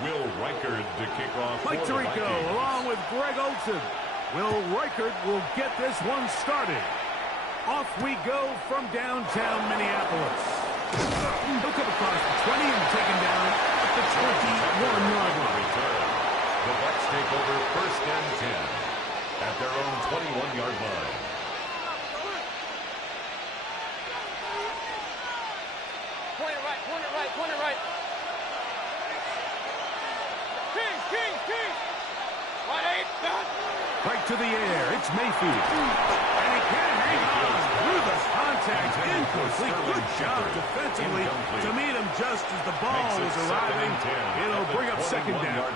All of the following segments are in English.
Will Reichard to kick off. Mike Tirico along with Greg Olson. Will Reichard will get this one started. Off we go from downtown Minneapolis. He'll come across the 20 and taken down at the 21-yard line. The Bucs take over 1st and 10 at their own 21-yard line. Point it right, point it right, point it right. King. 1-8, done. Right to the air, it's Mayfield. And he can't hang on through the contact. Incomplete. Good job defensively to meet him just as the ball was arriving. It'll bring up 2nd down.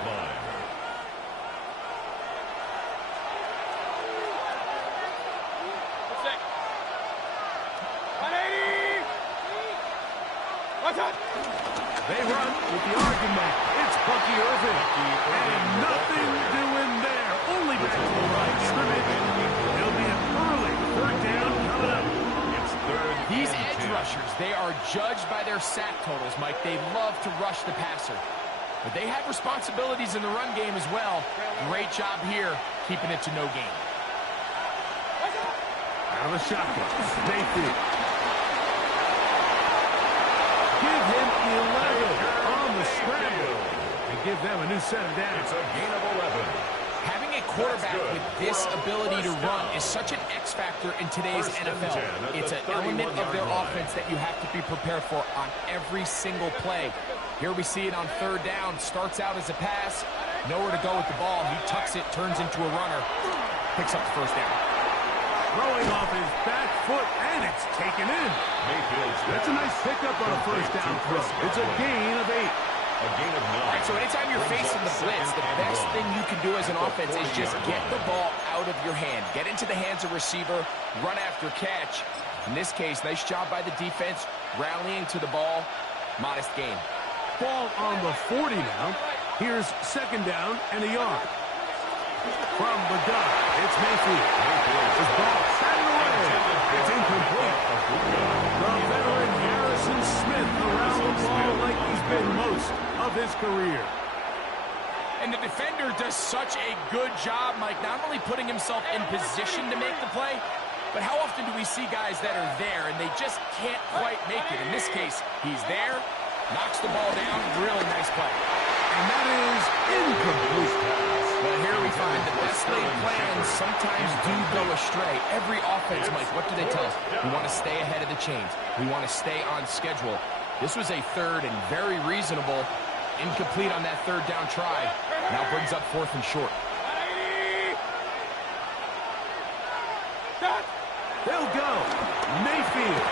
They run with the argument. It's Bucky Irving. And nothing doing there. Only back to the line scrimmage. It'll be an early 3rd down coming up. It's 3rd. These edge rushers, they are judged by their sack totals, Mike. They love to rush the passer. But they have responsibilities in the run game as well. Great job here, keeping it to no gain. Out of the shotgun. Mayfield. Give him 11 on the scramble and give them a new set of downs. It's a gain of 11. Having a quarterback with this ability to run is such an X factor in today's NFL. It's an element of their offense that you have to be prepared for on every single play. Here we see it on 3rd down. Starts out as a pass. Nowhere to go with the ball. He tucks it, turns into a runner. Picks up the 1st down. Throwing off his back foot, and it's taken in. That's a nice pickup on a 1st down throw. It's a gain of 8. A gain of 9. All right, so anytime you're facing the blitz, the best thing you can do as an offense is just get the ball out of your hand. Get into the hands of receiver, run after catch. In this case, nice job by the defense, rallying to the ball. Modest gain. Ball on the 40 now. Here's 2nd down and a yard. From the gun, it's Mayfield. His ball batted away. It's incomplete. The veteran Harrison Smith around the ball like he's been most of his career. And the defender does such a good job, Mike, not only putting himself in position to make the play, but how often do we see guys that are there and they just can't quite make it? In this case, he's there, knocks the ball down, really nice play. And that is incomplete. Well, here we find the best laid plans sometimes do go astray. Every offense, Mike, what do they tell us? We want to stay ahead of the chains. We want to stay on schedule. This was a 3rd and very reasonable. Incomplete on that 3rd down try. Now brings up 4th and short. They'll go. Mayfield.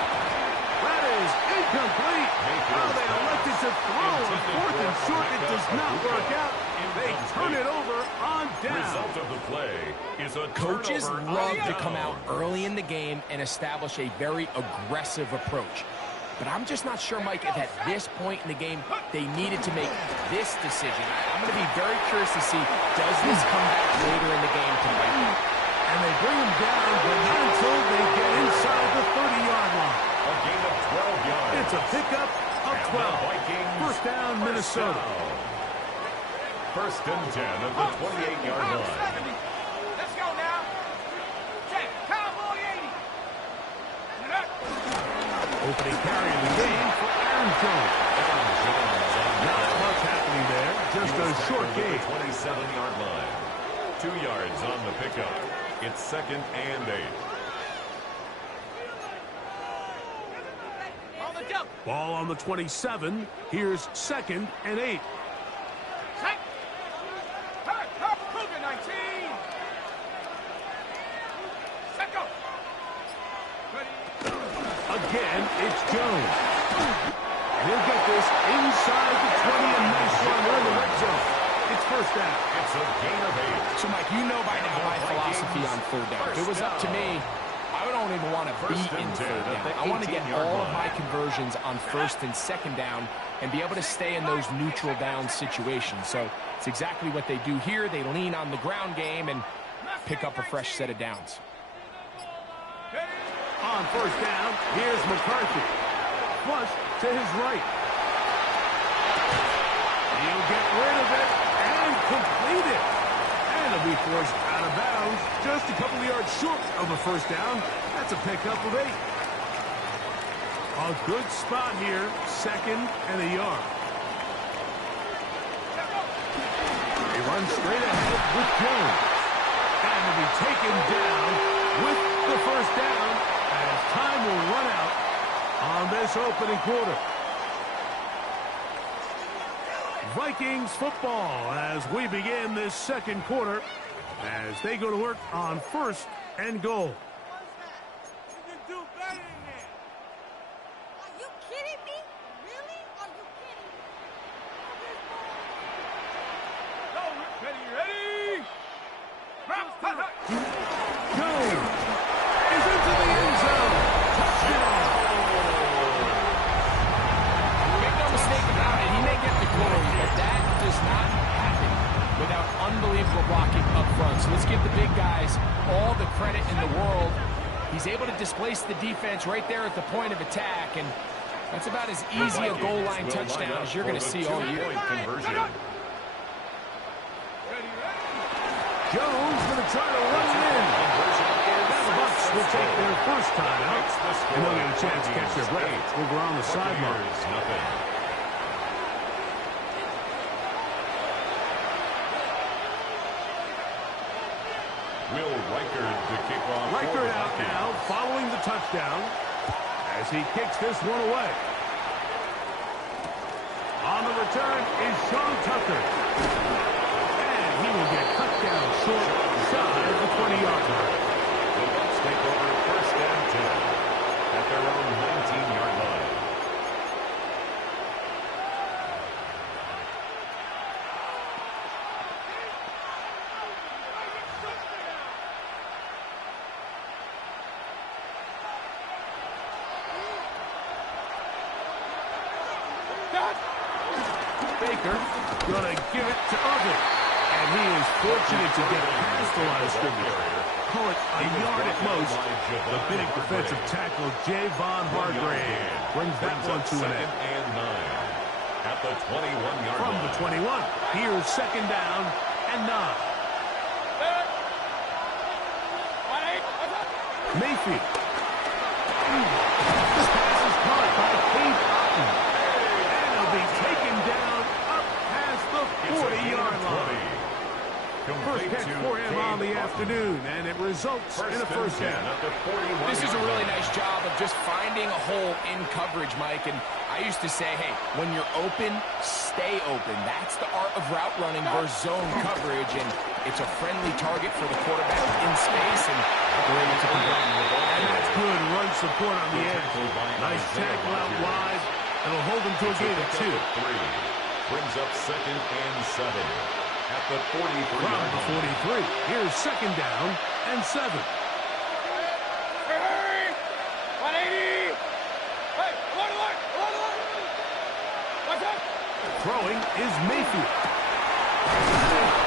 That is incomplete. Well, they elected to throw on 4th and short. It does not work out. They turn it over on down. Result of the play is a Coaches turnover love on to come down. out early in the game and establish a very aggressive approach. But I'm just not sure, Mike, if at this point in the game they needed to make this decision. I'm going to be very curious to see, does this come back later in the game to bite them? And they bring him down, but not until they get inside the 30-yard line. A gain of 12 yards. It's a pickup of 12. 1st down, Minnesota. 1st and 10 at the 28-yard line. Let's go now. Check. Cowboy 80. Opening carry of the game for Aaron Jones. Not much happening there. Just a short gain. 27-yard line. 2 yards on the pickup. It's 2nd and 8. Ball on the 27. Here's 2nd and 8. Again, it's Jones. And he'll get this inside the 20 and nice run. They're in the red zone. It's 1st down. It's a gain of 8. So, Mike, you know by now my philosophy on 3rd down. If it was up to me, I don't even want to be in 3rd down. I want to get all of my conversions on 1st and 2nd down and be able to stay in those neutral down situations. So it's exactly what they do here. They lean on the ground game and pick up a fresh set of downs. On 1st down, here's McCarthy. Flush to his right. He'll get rid of was out of bounds, just a couple of yards short of a first down. That's a pickup of 8. A good spot here, 2nd and a yard. They run straight ahead with Jones. And to be taken down with the first down as time will run out on this opening quarter. Vikings football as we begin this second quarter as they go to work on 1st and goal. You can do better than that. Are you kidding me? Really? Are you kidding me? Go, ready? Jones is into the end zone. Touchdown. Make no mistake about it, he may get the glory, but that does not happen without unbelievable blocking up front. So let's give the big guys all the credit in the world. He's able to displace the defense right there at the point of attack, and that's about as easy a goal line touchdown as you're going to see all year. Jones going to try to run it in. The Bucs will take their first time out, and they'll get a chance to catch their breath over on the sideline. Will Reichard to kick off. Reichard out now, following the touchdown, as he kicks this one away. On the return is Sean Tucker. And he will get cut down short side of the 20-yard line. The Bucs take over 1st and 10 at their own 19-yard line. Baker going to give it to Oven. And he is fortunate to get past the line of scrimmage. Call it a yard at most. The big defensive tackle, Javon Hargrave, brings that one to an end. And 9 at the 21-yard line. From the 21, here's 2nd down and 9. Mayfield. This pass is caught by Cade Otton. And he'll be taken down up past the 40-yard line. First catch for him on the afternoon, and it results in a first down. This is a really nice job of just finding a hole in coverage, Mike. And I used to say, hey, when you're open, stay open. That's the art of route running versus zone coverage, and it's a friendly target for the quarterback in space, and we're able to convert. And that's good run support on the edge. Nice tackle out wide. It'll hold him to a gain of 2. Brings up 2nd and 7 at the 43. From the 43, here's 2nd down and 7. Hey, 180. Hey, along. What's up? Throwing is Mayfield.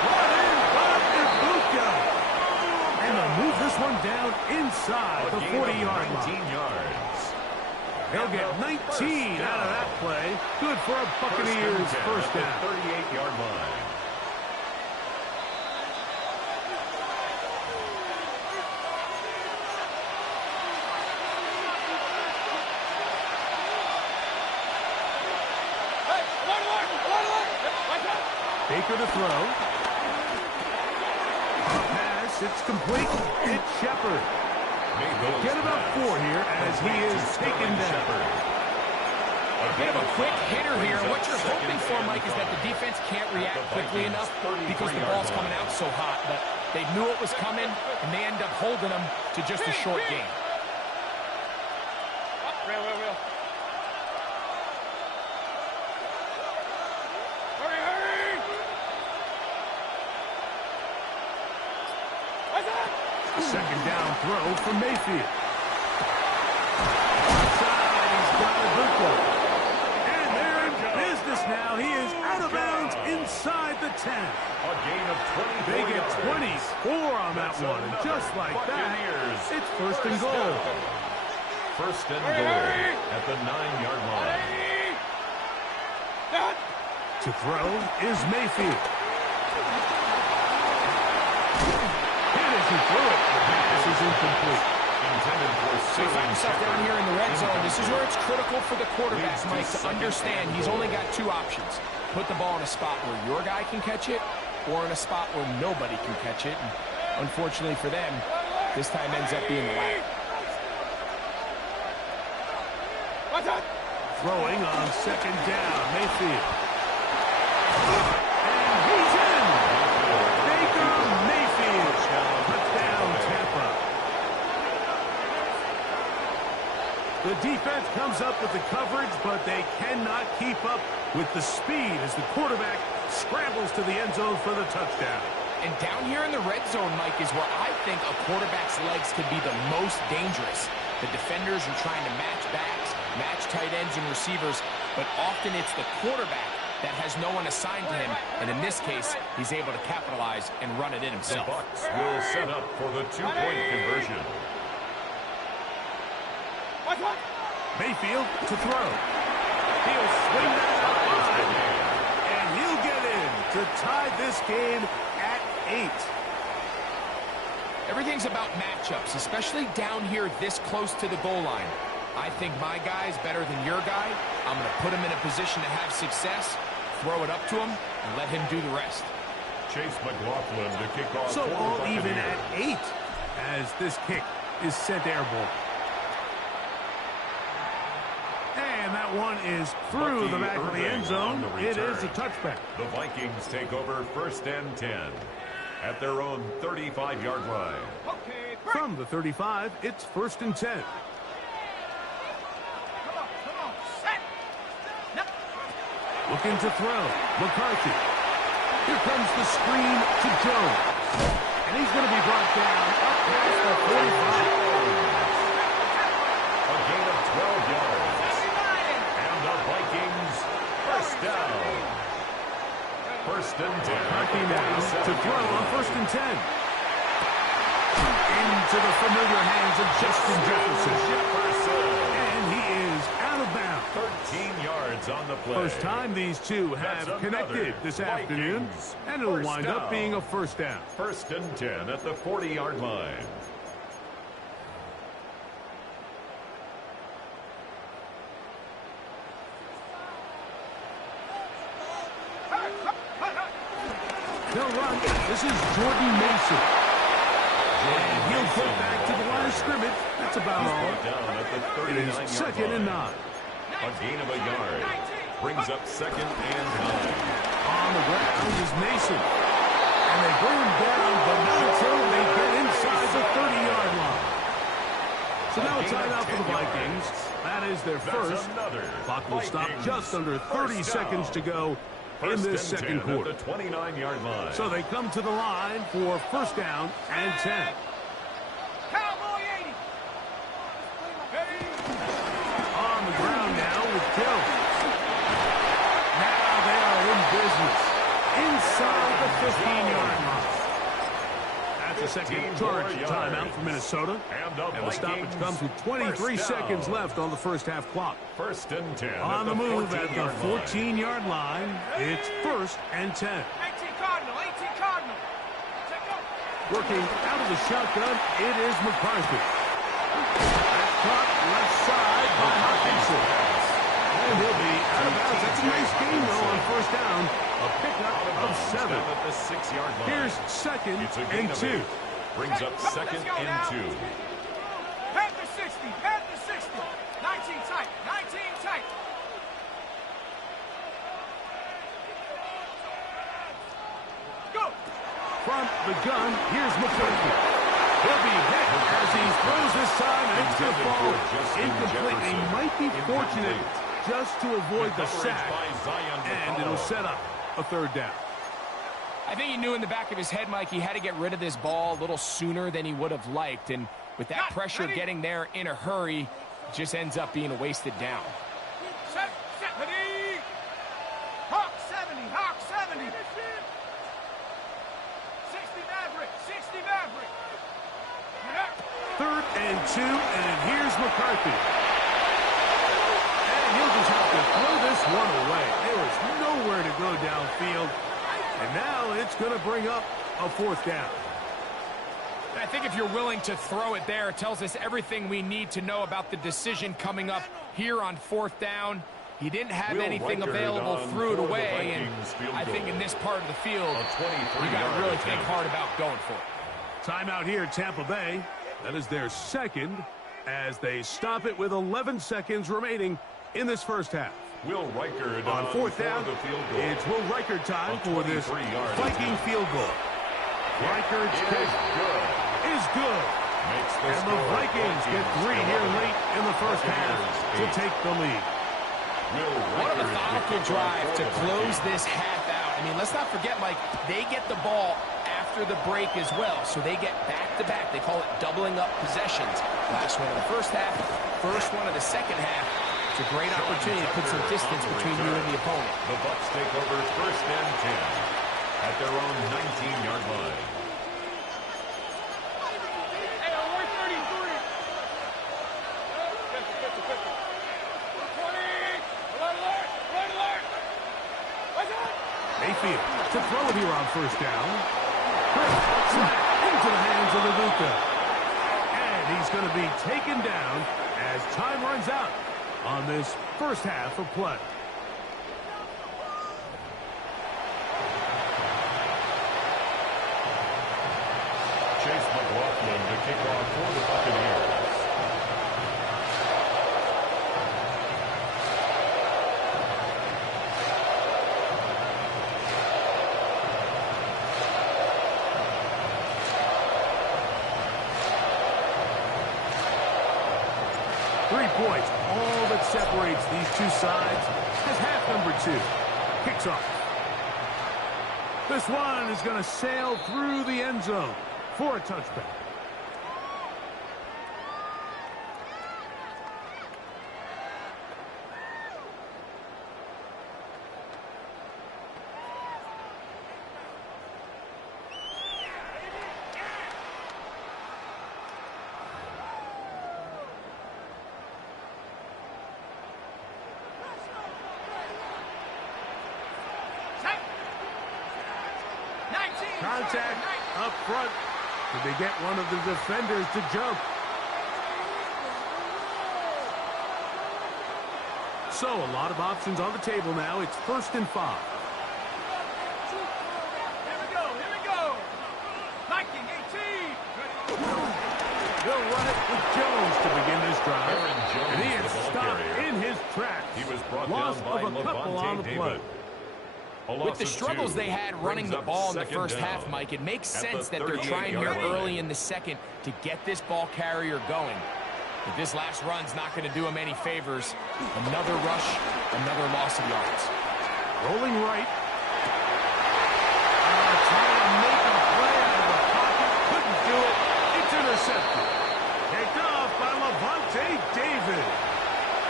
Brought in by Ibuka. And they'll move this one down inside the 40-yard line. 19 yards. They'll get 19 out of that play. Good for a Buccaneers first down. 38-yard line. Baker to throw. Pass, it's complete. It's Shepard. Get about 4 here as he is taken down. A bit of a quick hitter here. What you're hoping for, Mike, is that the defense can't react quickly enough because the ball's coming out so hot. But they knew it was coming, and they end up holding them to just a short game. Real. Hurry! What's that? Second down throw for Mayfield. Outside, he's got Ibuka. And they're in business now. He is out of bounds inside the 10. A gain of 24 They get yards. 24 on that one. And just like that, it's first and goal. First and goal at the 9-yard line. To throw is Mayfield. Hit as he threw it. The pass is incomplete. Intended for So you find yourself down here in the red zone. This is where it's critical for the quarterback, Mike, to understand he's only got two options. Put the ball in a spot where your guy can catch it or in a spot where nobody can catch it. And unfortunately for them, this time ends up being the latter. Throwing on second down, Mayfield. And he's in! Baker Mayfield. Touchdown, Tampa. The defense comes up with the coverage, but they cannot keep up with the speed as the quarterback scrambles to the end zone for the touchdown. And down here in the red zone, Mike, is where I think a quarterback's legs could be the most dangerous. The defenders are trying to match backs, match tight ends and receivers, but often it's the quarterback that has no one assigned to him, and in this case, he's able to capitalize and run it in The himself. Bucs will set up for the two-point conversion. Mayfield to throw. He'll swing that out wide, and he'll get in to tie this game at 8. Everything's about matchups, especially down here this close to the goal line. I think my guy's better than your guy. I'm going to put him in a position to have success, throw it up to him, and let him do the rest. Chase McLaughlin to kick off. So for the all even Buccaneers. at 8 as this kick is sent airborne. And that one is through the back of the end zone. It is a touchback. The Vikings take over 1st and 10 at their own 35-yard line. From the 35, it's 1st and 10. Looking to throw. McCarthy. Here comes the screen to Jones. And he's going to be brought down up past the 45. A gain of 12 yards. And the Vikings first down. 1st and 10. McCarthy now to throw on 1st and 10. Into the familiar hands of Justin Jefferson. And he is out of bounds. 13 yards on the play. First time these two have connected this afternoon, and it'll wind up being a first down. 1st and 10 at the 40-yard line. They'll run. This is Jordan Mason. And he'll get back to the line of scrimmage. That's about all. Down at the It is 39-yard 2nd and 9. A gain of a yard. Brings up 2nd and 9. On the ground is Mason. And they bring him down, but not until they get inside the 30-yard line. So now a timeout for the Vikings. That is their first. Clock will stop just under 30 seconds to go in this second quarter. At the 29-yard line. So they come to the line for first down and 10. Cowboy 80. On the ground now with Jones. Now they are in business inside the 15-yard line. That's a second charge timeout for Minnesota. And the stoppage comes with 23 seconds left on the first half clock. 1st and 10. On the move at the 14-yard line, it's 1st and 10. 18 Cardinal, 18 Cardinal. Check up. Working out of the shotgun, it is McCarthy. That's caught left side by Hawkinson. And he'll be out of bounds. That's a nice gain, though, on first down. A pickup of 7. At the 6-yard line. Here's 2nd It's a gain and of 2. 8. Brings up 2nd and 2. Panther 60, Panther 60. 19 tight, 19 tight. Go. From the gun, here's McCarthy. He'll be hit as he throws this time, and it's going to fall incomplete. He might be fortunate just to avoid the sack, and it'll set up a third down. I think he knew in the back of his head, Mike, he had to get rid of this ball a little sooner than he would have liked. And with that pressure getting there in a hurry, it just ends up being a wasted down. Set, ready. Hawk 70, Hawk 70. 60 Maverick, 60 Maverick. 3rd and 2, and here's McCarthy. And he'll just have to throw this one away. There is nowhere to go downfield. And now it's going to bring up a 4th down. And I think if you're willing to throw it there, it tells us everything we need to know about the decision coming up here on 4th down. He didn't have anything available, threw it away, and I think in this part of the field, you got to really think hard about going for it. Timeout here, Tampa Bay. That is their second as they stop it with 11 seconds remaining in this first half. Will Reichard on 4th down, the field goal. it's Will Reichard time for this Viking field goal. Reichard's kick is good. And the Vikings get 3 here late in the first half to take the lead. What a methodical drive to close this half out. I mean, let's not forget, Mike, they get the ball after the break as well, so they get back-to-back. They call it doubling up possessions. Last one of the first half, first one of the second half. It's a great opportunity to put some distance between you and the opponent. The Bucs take over 1st and 10 at their own 19-yard line. Mayfield to throw it here on 1st down. Slap into the hands of Ibuka. And he's going to be taken down as time runs out on this first half of play. Chase McLaughlin to kick off for the Buccaneers. Points, all that separates these two sides is half number 2. Kicks off. This one is going to sail through the end zone for a touchback. Contact up front. Did they get one of the defenders to jump? So a lot of options on the table now. It's 1st and 5. Here we go. Viking 18. They'll run it with Jones to begin this drive. And he is stopped in his tracks. He was brought Loss down by of a couple on the play. With the struggles they had running the ball in the first half, Mike, it makes sense that they're trying here early in the second to get this ball carrier going. But this last run's not going to do him any favors. Another rush, another loss of yards. Rolling right. Trying to make a play out of the pocket. Couldn't do it. It's intercepted. Picked off by Levante David.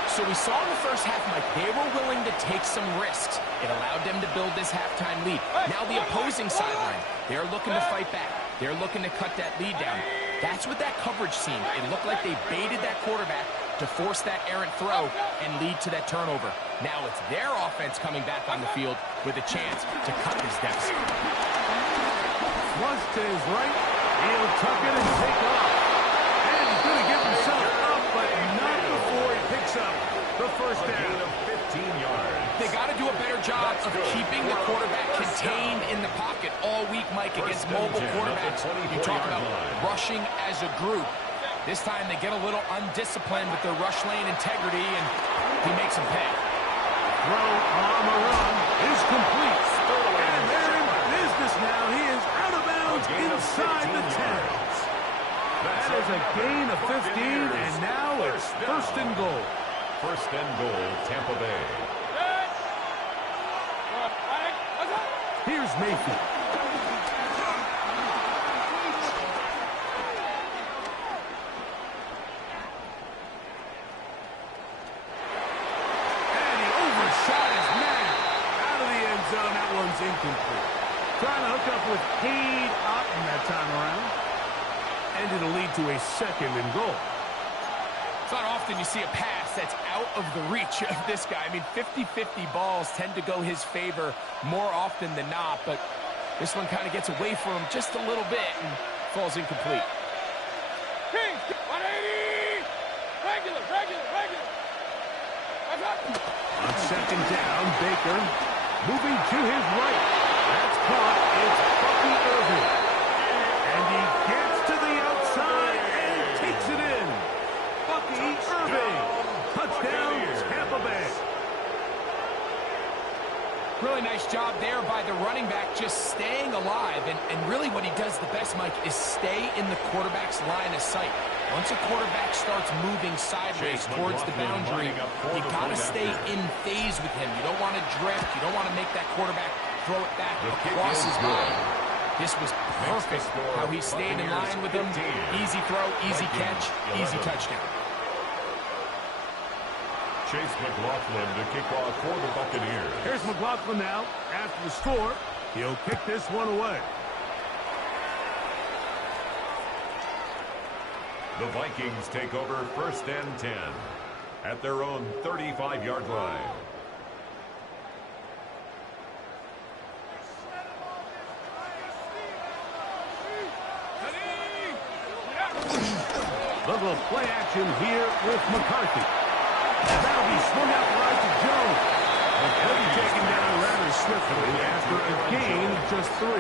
So we saw in the first half, Mike, they were willing to take some risks. It allowed them to build this halftime lead. Now the opposing sideline, they're looking to fight back. They're looking to cut that lead down. That's what that coverage seemed. It looked like they baited that quarterback to force that errant throw and lead to that turnover. Now it's their offense coming back on the field with a chance to cut this deficit. Flush to his right. He'll tuck it and take off. And he's going to give himself up, but not before he picks up the first down. Of 15 yards. They got to do a better job of keeping the quarterback contained in the pocket all week, Mike, against mobile quarterbacks. You talk about rushing as a group. This time they get a little undisciplined with their rush lane integrity, and he makes them pay. Throw on the run is complete. And they're in business now. He is out of bounds inside the 10. That is a gain of 15, and now it's 1st and goal. 1st and goal, Tampa Bay. Here's Mayfield. And he overshot his man. Out of the end zone, that one's incomplete. Trying to hook up with Cade Otton that time around. And it'll lead to a 2nd and goal. It's not often you see a pass that's out of the reach of this guy. I mean, 50-50 balls tend to go his favor more often than not, but this one kind of gets away from him just a little bit and falls incomplete. second down. Baker moving to his right. That's caught. It's Bucky Irving. And he gets to the outside and takes it in. Bucky Irving. Touchdown, Tampa Bay. Really nice job there by the running back, just staying alive. And really what he does the best, Mike, is stay in the quarterback's line of sight. Once a quarterback starts moving sideways towards the boundary, you got to stay in phase with him. You don't want to drift. You don't want to make that quarterback throw it back across his mind. This was perfect how he stayed in line with him. Easy throw, easy catch, easy touchdown. Chase McLaughlin to kick off for the Buccaneers. Here's McLaughlin now. After the score, he'll kick this one away. The Vikings take over 1st and 10 at their own 35-yard line. Little play action here with McCarthy. And that'll be swung out right to Jones. But he'll be taken down rather swiftly after a gain of just 3.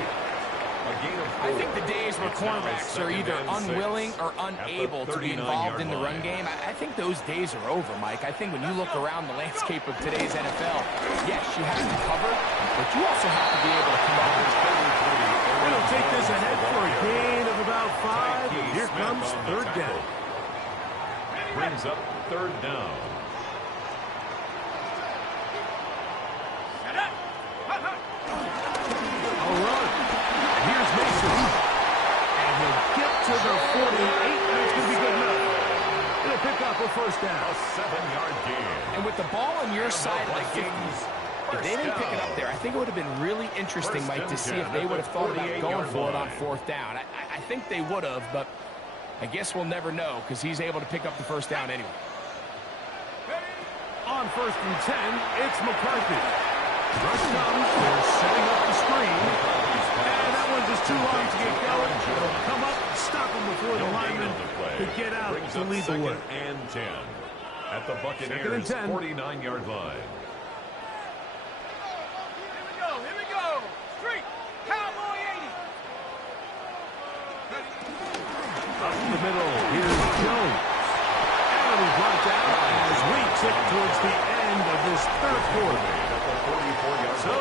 I think the days where cornerbacks are either unwilling or unable to be involved in the run game, I think those days are over, Mike. I think when you look around the landscape of today's NFL, yes, you have to cover, but you also have to be able to come out. It'll take this ahead for a gain of about 5. And here comes 3rd down. Brings up 3rd down. To the 48, and it's going to be good enough. It'll pick up a 1st down. A 7-yard gain. And with the ball on your side of the 50, if they didn't pick it up there, I think it would have been really interesting, Mike, to see if they would have thought about going for it on 4th down. I think they would have, but I guess we'll never know because he's able to pick up the 1st down anyway. On 1st and 10, it's McCarthy. Rush comes, they're setting up the screen. And that one's just too long to get going. It'll come up, stop him before the lineman could get out to lead the way. 2nd and 10 at the Buccaneers' 49-yard line. Here we go. Street. Cowboy 80. Up the middle, here's Jones. And he's brought down as we tick towards the end of this 3rd quarter. So,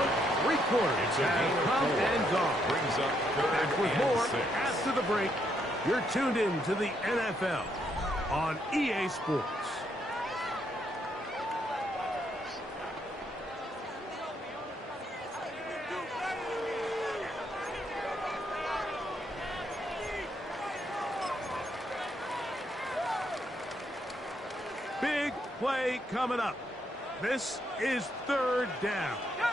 3 quarters have come and gone. Brings up 3rd Back with and more 6. after the break. You're tuned in to the NFL on EA Sports. Big play coming up. This is 3rd down. Go.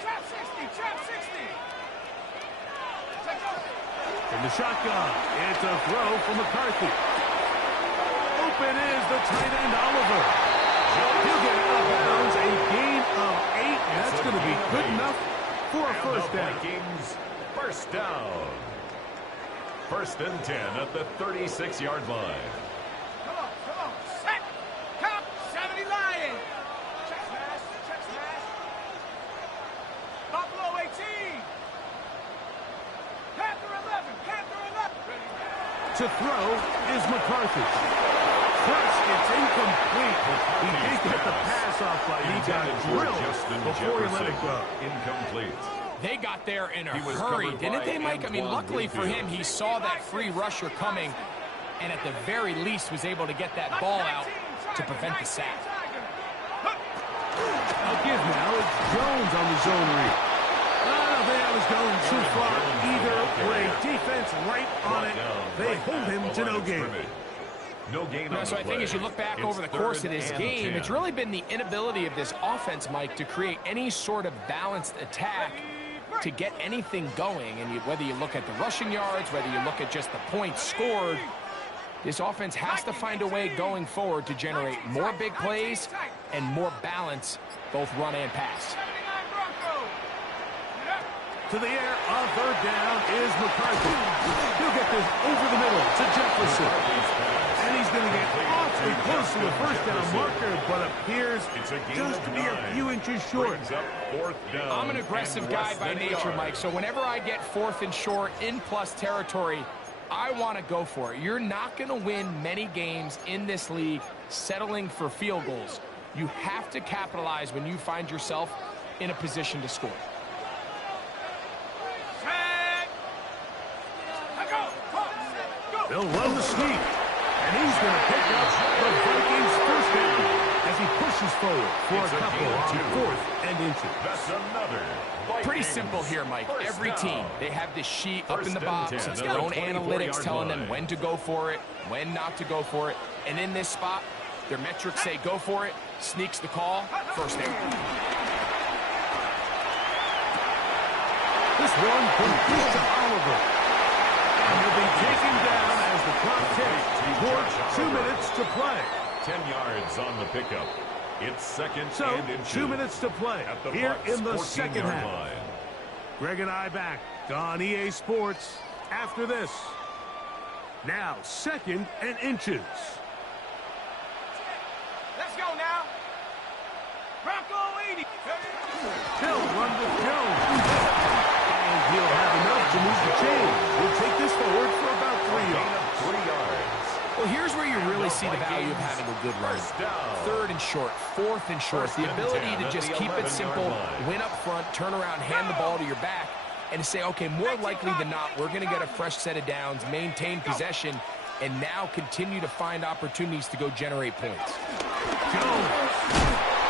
Trap 60. Trap 60. In the shotgun, it's a throw for McCarthy. Open is the tight end, Oliver. He'll get out of bounds, a gain of 8, and that's going to be good enough for a 1st down. Vikings, 1st down. 1st and 10 at the 36-yard line. Come on. Set. Count. 70 Lion. Check smash. Buffalo 18. Panther 11. To throw is McCarthy. First, it's incomplete. He did get the pass off, but he got drilled before he let it go. Incomplete. They got there in a hurry, didn't they, Mike? I mean, luckily for him, he saw that free rusher coming, and at the very least was able to get that ball out to prevent the sack. I'll give now. It's Jones on the zone read. I don't think I was going too far either way. Defense right on it. They hold him to no gain. No gain So I think as you look back over the course of this game, it's really been the inability of this offense, Mike, to create any sort of balanced attack to get anything going. And whether you look at the rushing yards, whether you look at just the points scored, this offense has to find a way going forward to generate more big plays and more balance, both run and pass. To the air on 3rd down is McCarthy. He'll get this over the middle to Jefferson. And he's is going to get awfully close to the first down marker, but appears just to be a few inches short. I'm an aggressive guy by nature, Mike, so whenever I get 4th and short in plus territory, I want to go for it. You're not going to win many games in this league settling for field goals. You have to capitalize when you find yourself in a position to score. They'll run the sweep, and he's going to pick up the Vikings first down as he pushes forward for a couple on 4th and inches. That's another Vikings Pretty simple here, Mike. Every team, they have this sheet up in the box. It's their own analytics telling them when to go for it, when not to go for it. And in this spot, their metrics say go for it, sneaks the call, first down. This one complete to Oliver. And he'll be taken down as the clock ticks towards 2 minutes to play. 10 yards on the pickup. It's 2nd So, and inches. 2 minutes to play here in the second half. Line. Greg and I back on EA Sports after this. Now, 2nd and inches. Let's go now. Bronco 80. He'll run with Jones. And he'll have enough to move the chain. We'll take this forward for about 3 yards. 3 yards. Well, here's where you really see the value of having a good run. 3rd and short, 4th and short. The ability to just keep it simple, win up front, turn around, hand the ball to your back, and say, okay, more likely than not, we're going to get a fresh set of downs, maintain possession, and now continue to find opportunities to go generate points. Jones.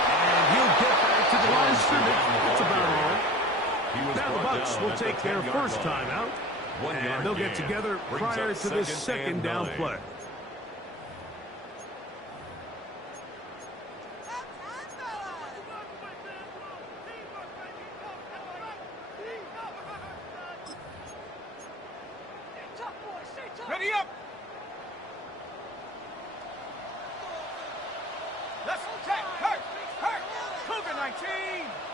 And he'll get back to the line of scrimmage. That's about all. Now the Bucs will take their first timeout, and they'll get together prior to this second down play. Ready up. Let's attack. Hurt. Cougar 19.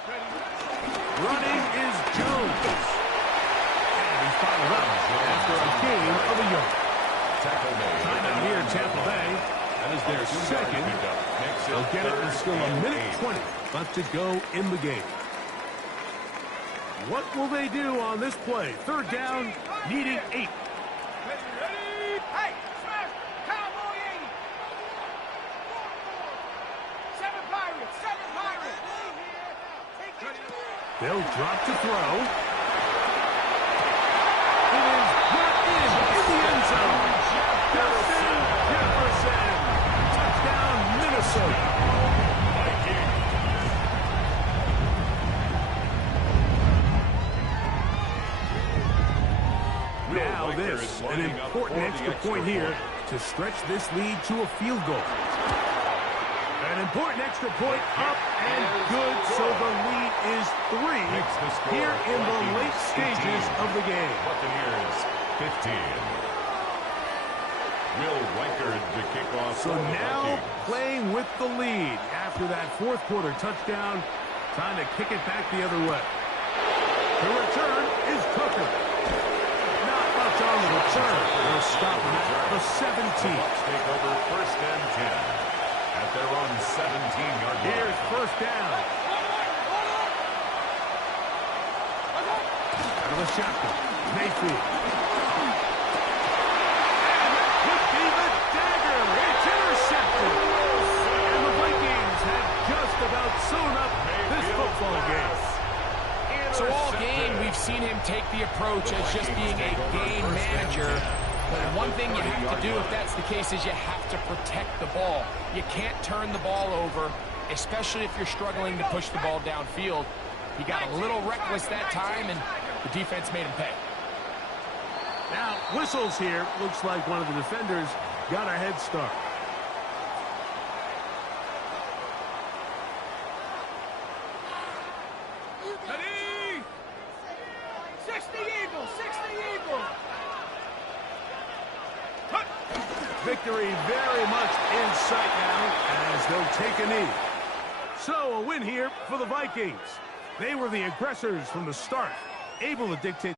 Ready. Running is Jones. And he's followed up after a gain of a yard. Timeout here in Tampa Bay. That is their second. They'll get it with still a minute 20 left to go in the game. What will they do on this play? 3rd down, needing 8. Ready. Hey, smash. Cowboy 80. 7 Pirates. They'll drop to throw. It is brought in the end zone. Justin Jefferson. Touchdown, Minnesota. Now this, an important extra point here to stretch this lead to a field goal. An important extra point up and good, so the lead is 3 here in the late stages of the game. Buccaneers 15. Will Reichard to kick off. So now playing with the lead after that 4th quarter touchdown, trying to kick it back the other way. The return is Tucker. Not much on the return. They'll stop him at the 17. Take over 1st and 10. At their own 17-yard line. Here's 1st down. Out of the shotgun. Mayfield. And that could be the dagger. It's intercepted. And the Vikings have just about sewn up this football game. So all game, we've seen him take the approach as just being a game manager. But one thing you have to do if that's the case is you have to protect the ball. You can't turn the ball over, especially if you're struggling to push the ball downfield. He got a little reckless that time, and the defense made him pay. Now, whistles here. Looks like one of the defenders got a head start. Ready. 60 Eagles. 60 Eagles. Victory very much in sight now as they'll take a knee. So a win here for the Vikings. They were the aggressors from the start, able to dictate